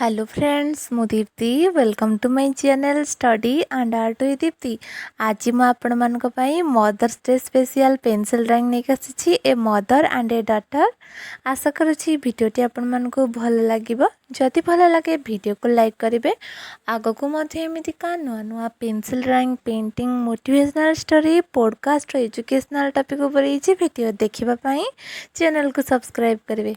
Hello friends मु Deepti welcome to my channel study and art with Deepti. आज मैं आपण मानक पई Mother's Day special pencil drawing नहीं आसी a mother and a daughter. आशा करुँची वीडियोटी आपण मानक भल लगिबो। जदि भल लगे वीडियो को लाइक करेंगे। आग को एमती का नुआ नुआ pencil drawing painting motivational story podcast educational topic ऊपर वीडियो देखापी चैनल को सब्सक्राइब करेंगे।